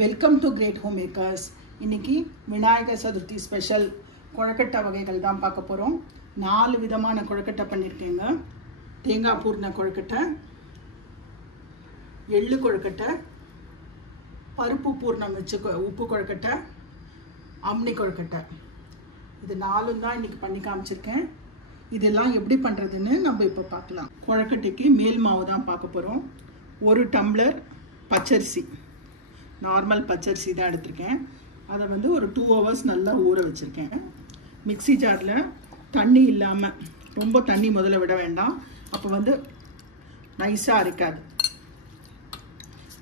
Welcome to Great Home Makers. இன்னைக்கு Vinayagar Chaturthi special கொழக்கட்டை வகைகள் தான் பார்க்க போகிறோம். 4 விதமான கொழக்கட்டை பண்ணியிருக்கேங்க. தேங்காய் பூர்ண கொழக்கட்டை, எள்ளு கொழக்கட்டை, பருப்பு பூர்ணம் வச்சு உப்பு கொழக்கட்டை, அம்னி கொழக்கட்டை. இது 4 தான் இன்றைக்கி பண்ணி காமிச்சிருக்கேன். இதெல்லாம் எப்படி பண்ணுறதுன்னு நம்ம இப்போ பார்க்கலாம். கொழக்கட்டைக்கு மேல் மாவு தான் பார்க்க போகிறோம். 1 டம்ளர் பச்சரிசி, நார்மல் பச்சரிசி தான் எடுத்திருக்கேன். அதை வந்து ஒரு 2 hours நல்லா ஊற வச்சுருக்கேன். மிக்ஸி ஜாரில் தண்ணி இல்லாமல், ரொம்ப தண்ணி முதல்ல விட வேண்டாம், அப்போ வந்து நைஸாக அரைக்காது.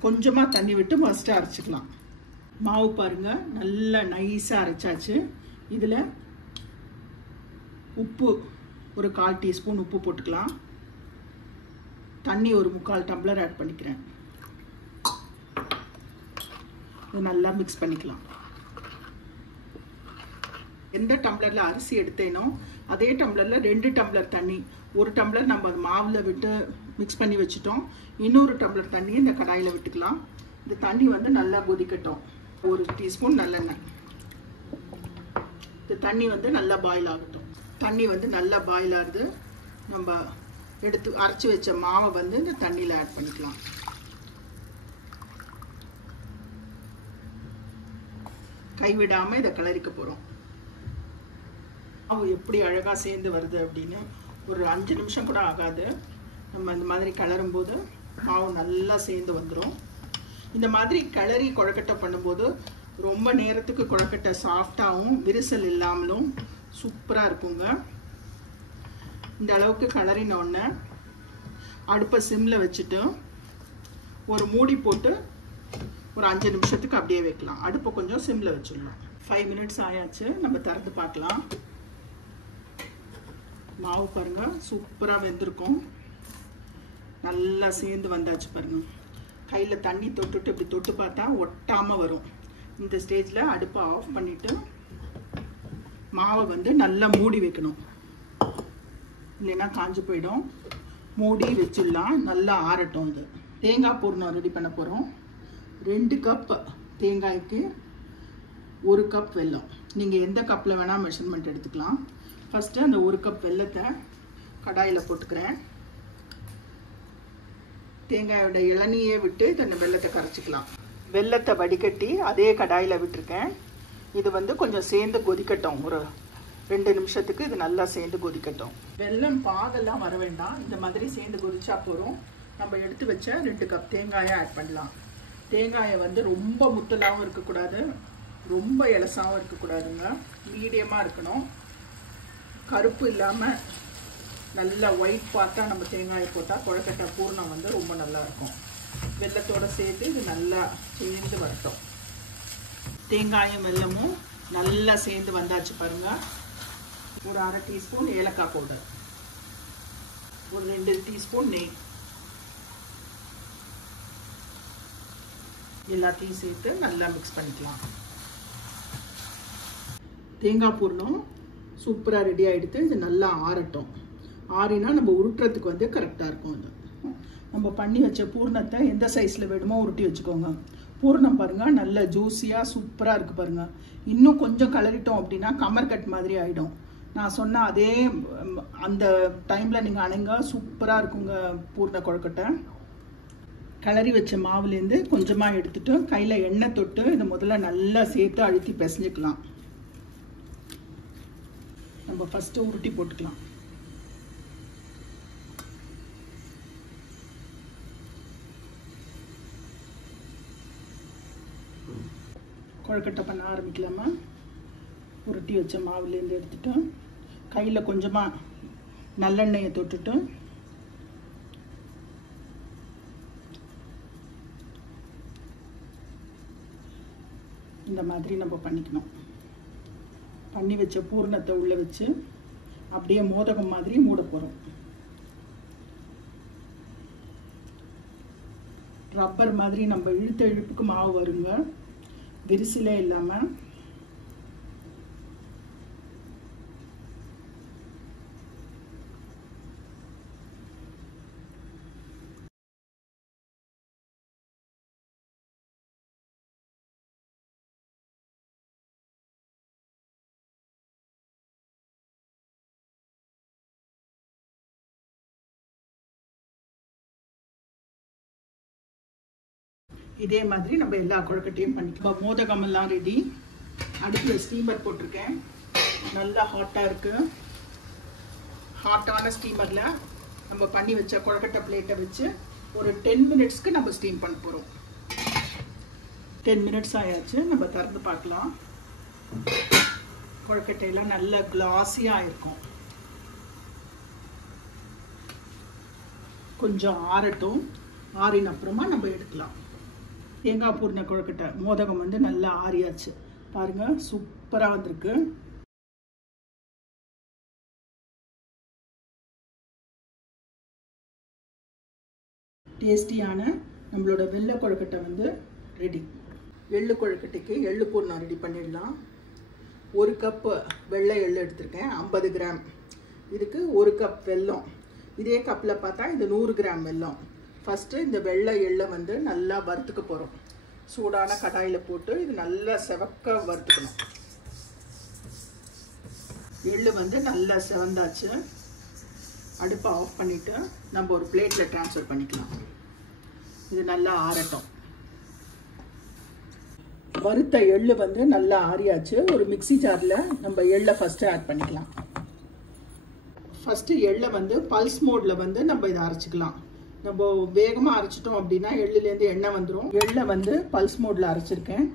கொஞ்சமாக தண்ணி விட்டு ஃபஸ்ட்டு அரைச்சிக்கலாம். மாவு பாருங்கள், நல்லா நைஸாக அரைச்சாச்சு. இதில் உப்பு ஒரு 1/4 டீஸ்பூன் உப்பு போட்டுக்கலாம். தண்ணி ஒரு 3/4 டம்ளர் ஆட் பண்ணிக்கிறேன். இது நல்லா மிக்ஸ் பண்ணிக்கலாம். எந்த டம்ளரில் அரிசி எடுத்தேனோ அதே டம்ளரில் 2 டம்ளர் தண்ணி, 1 டம்ளர் நம்ம மாவில் விட்டு மிக்ஸ் பண்ணி வச்சுட்டோம். இன்னொரு டம்ளர் தண்ணி இந்த கடாயில் விட்டுக்கலாம். இந்த தண்ணி வந்து நல்லா கொதிக்கட்டும். 1 டீஸ்பூன் நல்லெண்ணெய். இந்த தண்ணி வந்து நல்லா பாயில் ஆகட்டும். தண்ணி வந்து நல்லா பாயில் ஆகுது. நம்ம எடுத்து அரைச்சி வச்ச மாவை வந்து இந்த தண்ணியில் ஆட் பண்ணிக்கலாம். கைவிடாமல் இதை கிளறிக்க போகிறோம். மாவு எப்படி அழகாக சேர்ந்து வருது அப்படின்னு ஒரு 5 நிமிஷம் கூட ஆகாது. நம்ம இந்த மாதிரி கிளறும்போது மாவு நல்லா சேர்ந்து வந்துடும். இந்த மாதிரி கிளறி கொழக்கட்டை பண்ணும்போது ரொம்ப நேரத்துக்கு கொழக்கட்டை சாஃப்டாகவும் விரிசல் இல்லாமலும் சூப்பராக இருக்குங்க. இந்த அளவுக்கு கிளறினோடனே அடுப்பை சிம்மில் வச்சுட்டு ஒரு மூடி போட்டு ஒரு 5 நிமிஷத்துக்கு அப்படியே வைக்கலாம். அடுப்பை கொஞ்சம் சிம்மில் வச்சிடலாம். 5 மினிட்ஸ் ஆயாச்சு. நம்ம திறந்து பார்க்கலாம். மாவு பாருங்கள், சூப்பராக வெந்திருக்கும். நல்லா சேர்ந்து வந்தாச்சு பாருங்கள். கையில் தண்ணி தொட்டுட்டு இப்படி தொட்டு பார்த்தா ஒட்டாமல் வரும். இந்த ஸ்டேஜில் அடுப்பை ஆஃப் பண்ணிவிட்டு மாவை வந்து நல்லா மூடி வைக்கணும், இல்லைன்னா காஞ்சி போயிடும். மூடி வச்சிடலாம். நல்லா ஆறட்டும். இது தேங்காய் பூர்ணம் ரெடி பண்ண போகிறோம். 2 கப் தேங்காய்க்கு 1 கப் வெல்லம். நீங்கள் எந்த கப்பில் வேணால் மெஷர்மெண்ட் எடுத்துக்கலாம். ஃபஸ்ட்டு அந்த 1 கப் வெல்லத்தை கடாயில் போட்டுக்கிறேன். தேங்காயோட இளநியே விட்டு இந்த வெல்லத்தை கரைச்சிக்கலாம். வெல்லத்தை வடிகட்டி அதே கடாயில் விட்டுருக்கேன். இது வந்து கொஞ்சம் சேர்ந்து கொதிக்கட்டும். ஒரு 2 நிமிஷத்துக்கு இது நல்லா சேர்ந்து கொதிக்கட்டும். வெல்லம் பாகெல்லாம் வர வேண்டாம், இந்த மாதிரி சேர்ந்து கொதிச்சா போகிறோம். நம்ம எடுத்து வச்ச 2 கப் தேங்காயை ஆட் பண்ணலாம். தேங்காயை வந்து ரொம்ப முத்தலாகவும் இருக்கக்கூடாது, ரொம்ப இலசாகவும் இருக்கக்கூடாதுங்க. மீடியமாக இருக்கணும். கருப்பு இல்லாமல் நல்லா ஒயிட் பார்த்தா நம்ம தேங்காயை போட்டால் கொழக்கட்டை பூர்ணம் வந்து ரொம்ப நல்லாயிருக்கும். வெல்லத்தோடு சேர்த்து இது நல்லா சேர்ந்து வரட்டும். தேங்காயும் வெல்லமும் நல்லா சேர்ந்து வந்தாச்சு பாருங்கள். ஒரு 1/2 டீஸ்பூன் ஏலக்காய் பவுடர், ஒரு 2 டீஸ்பூன் நெய், எல்லாத்தையும் சேர்த்து நல்லா மிக்ஸ் பண்ணிக்கலாம். தேங்காய் பூர்ணம் சூப்பராக ரெடி ஆகிடுது. இது நல்லா ஆறட்டும். ஆறினா நம்ம உருட்டுறதுக்கு வந்து கரெக்டாக இருக்கும். அது நம்ம பண்ணி வச்ச பூர்ணத்தை எந்த சைஸில் வேணுமோ உருட்டி வச்சுக்கோங்க. பூர்ணம் பாருங்கள், நல்ல ஜூஸியாக சூப்பராக இருக்குது பாருங்கள். இன்னும் கொஞ்சம் கலரிட்டோம் அப்படின்னா கமர் கட் மாதிரி ஆகிடும். நான் சொன்ன அதே அந்த டைமில் நீங்கள் அணைங்க, சூப்பராக இருக்குங்க பூர்ண கொழக்கட்டை. கிளறி வச்ச மாவுலேருந்து கொஞ்சமாக எடுத்துகிட்டு கையில் எண்ணெய் தொட்டு இதை முதல்ல நல்லா சேர்த்து அழுத்தி பிசைஞ்சிக்கலாம். நம்ம ஃபஸ்ட்டு உருட்டி போட்டுக்கலாம். கொழக்கட்டை பண்ண ஆரம்பிக்கலாமா? உருட்டி வச்ச மாவுலேருந்து எடுத்துட்டு கையில் கொஞ்சமாக நல்லெண்ணெயை தொட்டுட்டு இந்த மாதிரி நம்ம பண்ணிக்கணும். பண்ணி வச்ச பூர்ணத்தை உள்ளே வச்சு அப்படியே மோதகம் மாதிரி மூட போகிறோம். ரப்பர் மாதிரி நம்ம இழுத்த இழுப்புக்கு மாவு வருங்க, விரிசிலே இல்லாமல். இதே மாதிரி நம்ம எல்லா கொழுக்கட்டையும் பண்ணிக்கலாம். மோதகம் எல்லாம் ரெடி. அடுப்பில் ஸ்டீமர் போட்டிருக்கேன். நல்லா ஹாட்டாக இருக்குது. ஹாட்டான ஸ்டீமரில் நம்ம பண்ணி வச்ச கொழுக்கட்டை பிளேட்டை வச்சு ஒரு 10 மினிட்ஸ்க்கு நம்ம ஸ்டீம் பண்ண போகிறோம். 10 மினிட்ஸ் ஆயாச்சு. நம்ம திறந்து பார்க்கலாம். கொழுக்கட்டையெல்லாம் நல்லா கிளாஸியாக இருக்கும். கொஞ்சம் ஆறட்டும். ஆறின அப்புறமா நம்ம எடுக்கலாம். தேங்காய் பூர்ண கொழுக்கட்டை மோதகம் வந்து நல்லா ஆறியாச்சு. பாருங்க, சூப்பராக வந்திருக்கு. டேஸ்டியான நம்மளோட வெள்ளை கொழுக்கட்டை வந்து ரெடி. எள்ளு கொழுக்கட்டைக்கு எள்ளு பூர்ணம் ரெடி பண்ணிடலாம். 1 கப்பு வெள்ளை எள்ளு எடுத்திருக்கேன், 50 கிராம். இதுக்கு 1 கப் வெல்லம். இதே கப்பில் பார்த்தா இது 100 கிராம் வெல்லம். ஃபஸ்ட்டு இந்த வெள்ளை எள்ளை வந்து நல்லா வறுத்துக்க போகிறோம். சூடான கடாயில் போட்டு இது நல்லா செவக்க வறுத்துக்கணும். எள்ளு வந்து நல்லா செவந்தாச்சு. அடுப்பை ஆஃப் பண்ணிவிட்டு நம்ம ஒரு பிளேட்டில் ட்ரான்ஸ்ஃபர் பண்ணிக்கலாம். இது நல்லா ஆறட்டும். வறுத்த எள்ளு வந்து நல்லா ஆறியாச்சு. ஒரு மிக்சி ஜாரில் நம்ம எள்ளை ஃபஸ்ட்டு ஆட் பண்ணிக்கலாம். ஃபஸ்ட்டு எள்ளை வந்து பல்ஸ் மோடில் வந்து நம்ம இதை அரைச்சிக்கலாம். நம்ம வேகமாக அரைச்சிட்டோம் அப்படின்னா எள்ளுலேருந்து எண்ணெய் வந்துடும். எள்ளை வந்து பல்ஸ் மோடில் அரைச்சிருக்கேன்.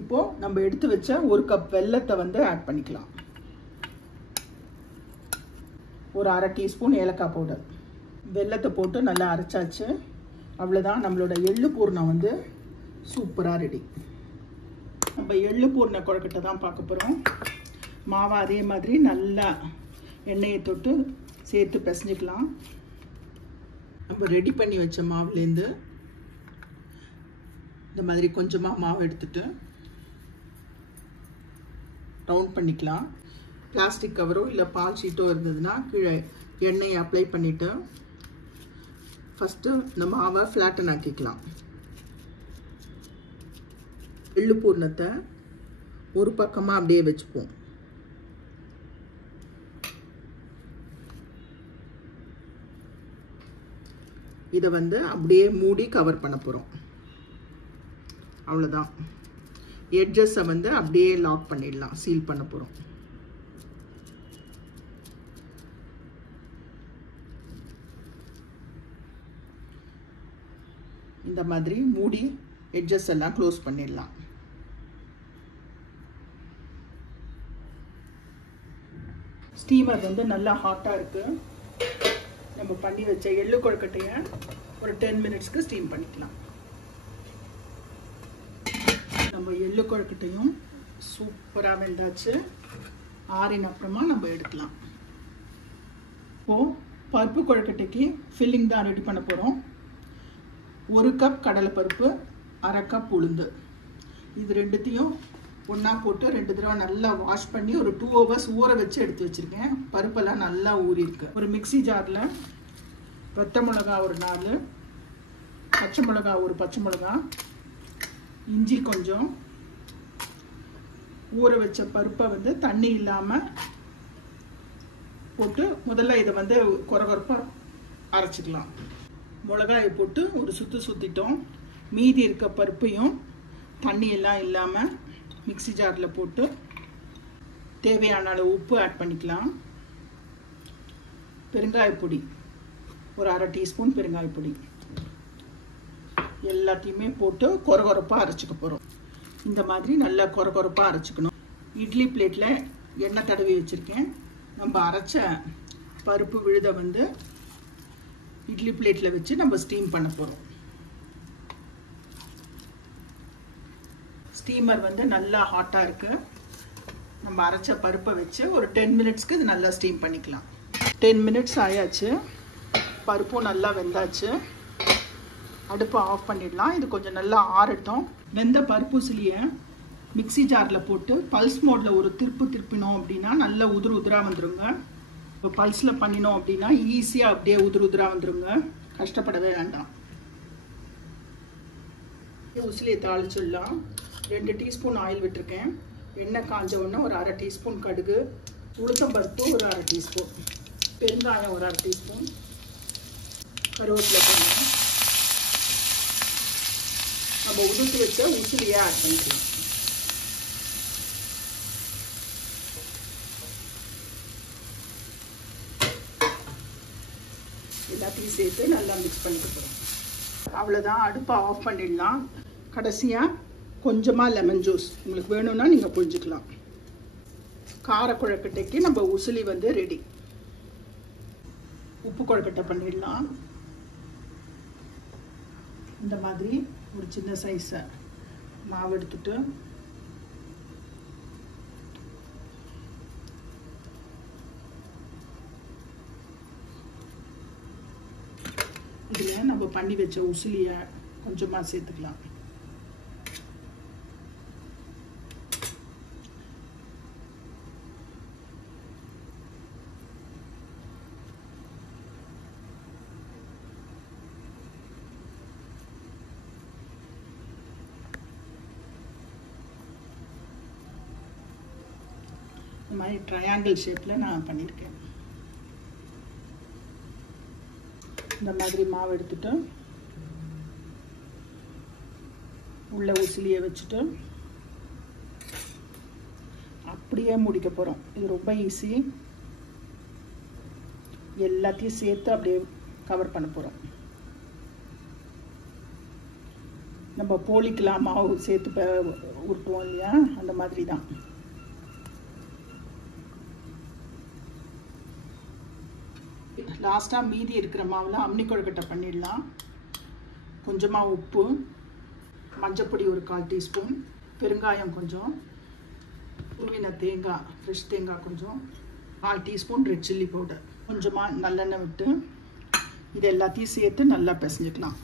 இப்போது நம்ம எடுத்து வச்ச 1 கப் வெல்லத்தை வந்து ஆட் பண்ணிக்கலாம். ஒரு 1/2 டீஸ்பூன் ஏலக்காய் பவுடர். வெல்லத்தை போட்டு நல்லா அரைச்சாச்சு. அவ்வளோதான், நம்மளோட எள்ளு பூர்ணம் வந்து சூப்பராக ரெடி. நம்ம எள்ளு பூர்ண கொழுக்கட்டை தான் பார்க்க போகிறோம். மாவை அதே மாதிரி நல்லா எண்ணெயை தொட்டு சேர்த்து பிசைஞ்சிக்கலாம். நம்ம ரெடி பண்ணி வச்ச மாவுலேருந்து இந்த மாதிரி கொஞ்சமாக மாவு எடுத்துட்டு ரவுண்ட் பண்ணிக்கலாம். பிளாஸ்டிக் கவரோ இல்லை பால் ஷீட்டோ இருந்ததுன்னா கீழே எண்ணெயை அப்ளை பண்ணிவிட்டு ஃபஸ்ட்டு இந்த மாவை ஃப்ளாட்டன் ஆக்கிக்கலாம். எள்ளு பூர்ணத்தை ஒரு பக்கமாக அப்படியே வச்சுப்போம். இதை வந்து அப்படியே மூடி கவர் பண்ண போகிறோம். அவ்வளோதான். எட்ஜஸை வந்து அப்படியே லாக் பண்ணிடலாம். சீல் பண்ண போகிறோம். இந்த மாதிரி மூடி எட்ஜஸ் எல்லாம் க்ளோஸ் பண்ணிடலாம். ஸ்டீமர் வந்து நல்லா ஹாட்டாக இருக்குது. நம்ம பண்ணி வச்ச எள்ளு கொழுக்கட்டையை ஒரு 10 மினிட்ஸ்க்கு ஸ்டீம் பண்ணிக்கலாம். நம்ம எள்ளு கொழுக்கட்டையும் சூப்பராக வெந்தாச்சு. ஆறின அப்புறமா நம்ம எடுக்கலாம். இப்போது பருப்பு கொழுக்கட்டைக்கு ஃபில்லிங் தான் ரெடி பண்ண போகிறோம். 1 கப் கடலைப்பருப்பு, 1/2 கப் உளுந்து. இது ரெண்டுத்தையும் ஒன்றா போட்டு 2 தடவை நல்லா வாஷ் பண்ணி ஒரு 2 ஹவர்ஸ் ஊற வச்சு எடுத்து வச்சுருக்கேன். பருப்பெல்லாம் நல்லா ஊறிருக்கு. ஒரு மிக்சி ஜாரில் வத்த மிளகா ஒரு 4, பச்சை மிளகா ஒரு பச்சை மிளகா, இஞ்சி கொஞ்சம், ஊற வச்ச பருப்பை வந்து தண்ணி இல்லாமல் போட்டு முதல்ல இதை வந்து கொரகொரப்பாக அரைச்சிக்கலாம். மிளகாயை போட்டு ஒரு சுற்றிட்டோம். மீதி இருக்க பருப்பையும் தண்ணி எல்லாம் இல்லாமல் மிக்சி ஜாரில் போட்டு தேவையான அளவு உப்பு ஆட் பண்ணிக்கலாம். பெருங்காயப்பொடி ஒரு 1/2 டீஸ்பூன் பெருங்காயப்பொடி. எல்லாத்தையுமே போட்டு கொரகொரப்பாக அரைச்சிக்க போகிறோம். இந்த மாதிரி நல்லா கொரகொரப்பாக அரைச்சிக்கணும். இட்லி பிளேட்டில் எண்ணெய் தடவி வச்சுருக்கேன். நம்ம அரைச்ச பருப்பு விழுதை வந்து இட்லி பிளேட்டில் வச்சு நம்ம ஸ்டீம் பண்ண போகிறோம். ஸ்டீமர் வந்து நல்லா ஹாட்டாக இருக்குது. நம்ம அரைச்ச பருப்பை வச்சு ஒரு 10 மினிட்ஸ்க்கு இது நல்லா ஸ்டீம் பண்ணிக்கலாம். 10 மினிட்ஸ் ஆயாச்சு. பருப்பும் நல்லா வெந்தாச்சு. அடுப்பை ஆஃப் பண்ணிடலாம். இது கொஞ்சம் நல்லா ஆறட்டும். வெந்த பருப்பு சிலியை மிக்சி ஜாரில் போட்டு பல்ஸ் மோடில் ஒரு திருப்பினோம் அப்படின்னா நல்லா உதிராக வந்துடுங்க. இப்போ பல்ஸில் பண்ணினோம் அப்படின்னா ஈஸியாக அப்படியே உதிராக வந்துடுங்க. கஷ்டப்படவே வேண்டாம். உசிலியை தாளிச்சிடலாம். 2 டீஸ்பூன் ஆயில் விட்டுருக்கேன். எண்ணெய் காஞ்ச உடனே ஒரு 1/2 டீஸ்பூன் கடுகு, உளுத்தம்பருப்பு ஒரு 1/2 டீஸ்பூன், பெருங்காயம் ஒரு 1/2 டீஸ்பூன், கருவேப்பிலை போடணும். நம்ம உதுத்து வச்ச உசிலியை ஆட் பண்ணிக்கலாம். எல்லாத்தையும் சேர்த்து நல்லா மிக்ஸ் பண்ணிக்க போகிறோம். அவ்வளோதான், அடுப்பை ஆஃப் பண்ணிடலாம். கடைசியாக கொஞ்சமாக லெமன் ஜூஸ் உங்களுக்கு வேணும்னா நீங்கள் புழிஞ்சிக்கலாம். கார கொழுக்கட்டைக்கு நம்ம உசிலி வந்து ரெடி. உப்பு கொழுக்கட்டை பண்ணிடலாம். இந்த மாதிரி ஒரு சின்ன சைஸை மாவு எடுத்துட்டு இதில் நம்ம பண்ணி வச்ச உசிலியை கொஞ்சமாக சேர்த்துக்கலாம். இந்த மாதிரி ட்ரையாங்கிள் ஷேப்பில் நான் பண்ணியிருக்கேன். இந்த மாதிரி மாவு எடுத்துட்டு உள்ள உசிலியை வச்சுட்டு அப்படியே முடிக்க போகிறோம். இது ரொம்ப ஈஸி. எல்லாத்தையும் சேர்த்து அப்படியே கவர் பண்ண போகிறோம். நம்ம போலிக்கெலாம் மாவு சேர்த்து உருட்டுவோம் இல்லையா, அந்த மாதிரி தான். லாஸ்ட்டாக மீதி இருக்கிற மாவில் அம்னி கொழுக்கட்டை பண்ணிடலாம். கொஞ்சமாக உப்பு, மஞ்சப்பொடி ஒரு 1/4 டீஸ்பூன், பெருங்காயம் கொஞ்சம், துருவின தேங்காய், ஃப்ரெஷ் தேங்காய் கொஞ்சம், 1/4 டீஸ்பூன் ரெட் சில்லி பவுடர், கொஞ்சமாக நல்லெண்ணெய் விட்டு இது எல்லாத்தையும் சேர்த்து நல்லா பிசைஞ்சிக்கலாம்.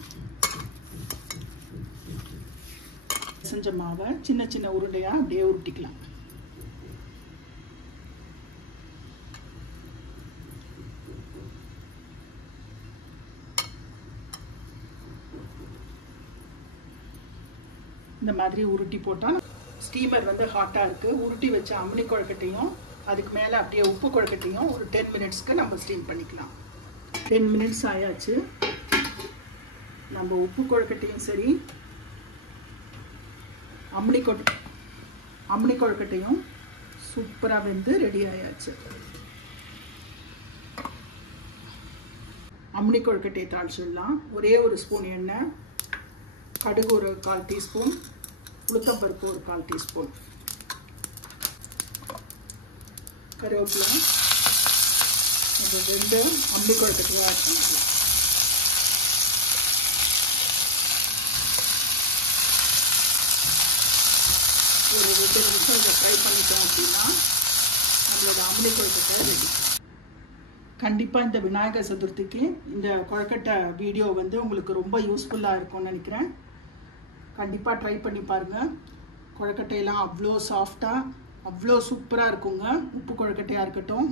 பிசைஞ்ச மாவை சின்ன சின்ன உருண்டையாக அப்படியே உருட்டிக்கலாம். இந்த மாதிரி உருட்டி போட்டால் ஸ்டீமர் வந்து ஹாட்டாக இருக்குது. உருட்டி வச்ச அம்னி கொழுக்கட்டையும் அதுக்கு மேலே அப்படியே உப்பு கொழுக்கட்டையும் ஒரு 10 மினிட்ஸ்க்கு நம்ம ஸ்டீம் பண்ணிக்கலாம். 10 மினிட்ஸ் ஆயாச்சு. நம்ம உப்பு கொழுக்கட்டையும் சரி அம்னி கொழுக்கட்டையும் சூப்பராக வெந்து ரெடி ஆயாச்சு. அம்னி கொழுக்கட்டையை தாளிச்சிடலாம். ஒரே ஒரு ஸ்பூன் எண்ணெய், கடுகு ஒரு 1/4 டீஸ்பூன், உளுத்தம்பருப்பு ஒரு 1/4 டீஸ்பூன், கருவேப்பிலை, நம்ம 2 அம்னி கொழுக்கட்டையும் ஆட் பண்ணிக்கலாம். ஒரு 2 நிமிஷம் இதை ஃப்ரை பண்ணிட்டோம் அப்படின்னா நம்மளோட அம்னி கொழுக்கட்டை ரெடி. கண்டிப்பாக இந்த விநாயகர் சதுர்த்திக்கு இந்த கொழுக்கட்டை வீடியோ வந்து உங்களுக்கு ரொம்ப யூஸ்ஃபுல்லாக இருக்கும்னு நினைக்கிறேன். கண்டிப்பாக ட்ரை பண்ணி பாருங்கள். கொழுக்கட்டையெல்லாம் அவ்வளோ சாஃப்டாக அவ்வளோ சூப்பராக இருக்குங்க. உப்பு கொழுக்கட்டையாக இருக்கட்டும்,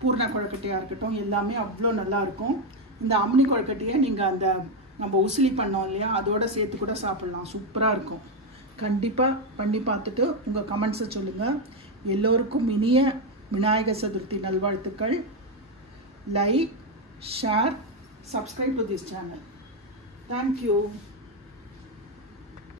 பூர்ண கொழுக்கட்டையாக இருக்கட்டும், எல்லாமே அவ்வளோ நல்லாயிருக்கும். இந்த அம்னி கொழுக்கட்டையை நீங்கள் அந்த நம்ம உசிலி பண்ணோம் இல்லையா, அதோடு சேர்த்து கூட சாப்பிட்லாம். சூப்பராக இருக்கும். கண்டிப்பாக பண்ணி பார்த்துட்டு உங்கள் கமெண்ட்ஸை சொல்லுங்கள். எல்லோருக்கும் இனிய விநாயகர் சதுர்த்தி நல்வாழ்த்துக்கள். Like, share, subscribe to this channel. Thank you.